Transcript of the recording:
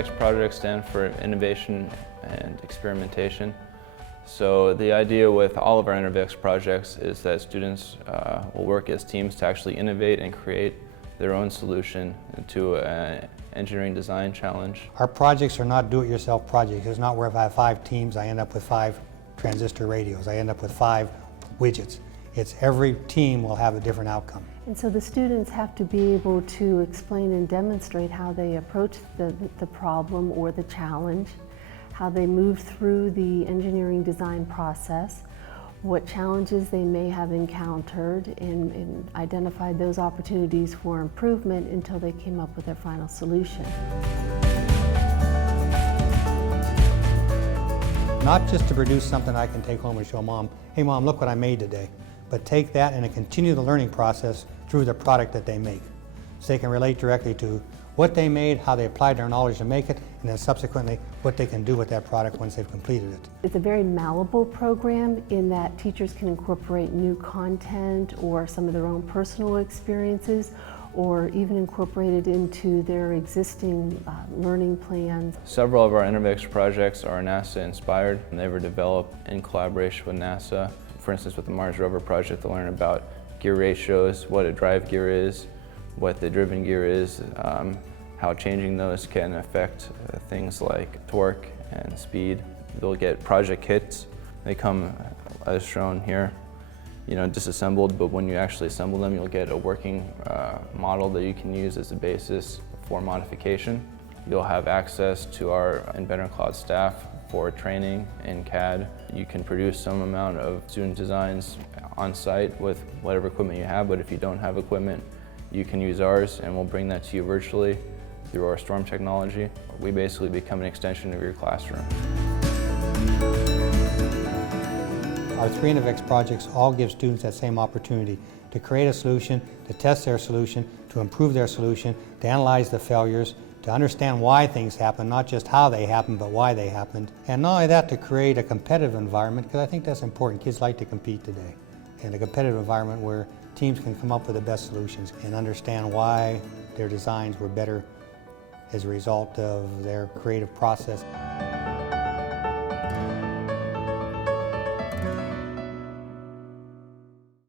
INNOVEX projects stand for Innovation and Experimentation. So the idea with all of our INNOVEX projects is that students will work as teams to actually innovate and create their own solution to an engineering design challenge. Our projects are not do-it-yourself projects. It's not where if I have 5 teams, I end up with 5 transistor radios. I end up with 5 widgets. It's every team will have a different outcome. And so the students have to be able to explain and demonstrate how they approach the problem or the challenge, how they move through the engineering design process, what challenges they may have encountered, and identify those opportunities for improvement until they came up with their final solution. Not just to produce something I can take home and show Mom, hey Mom, look what I made today, but take that and continue the learning process through the product that they make. So they can relate directly to what they made, how they applied their knowledge to make it, and then subsequently what they can do with that product once they've completed it. It's a very malleable program in that teachers can incorporate new content or some of their own personal experiences, or even incorporate it into their existing learning plans. Several of our INNOVEX projects are NASA inspired, and they were developed in collaboration with NASA. For instance, with the Mars rover project, to learn about gear ratios, what a drive gear is, what the driven gear is, how changing those can affect things like torque and speed. They'll get project kits. They come as shown here, disassembled, but when you actually assemble them, you'll get a working model that you can use as a basis for modification. You'll have access to our Inventor Cloud staff for training in CAD. You can produce some amount of student designs on site with whatever equipment you have, but if you don't have equipment, you can use ours and we'll bring that to you virtually through our Storm technology. We basically become an extension of your classroom. Our 3 INNOVEX projects all give students that same opportunity to create a solution, to test their solution, to improve their solution, to analyze the failures, to understand why things happen, not just how they happen, but why they happened. And not only that, to create a competitive environment, because I think that's important. Kids like to compete today. And a competitive environment where teams can come up with the best solutions and understand why their designs were better as a result of their creative process.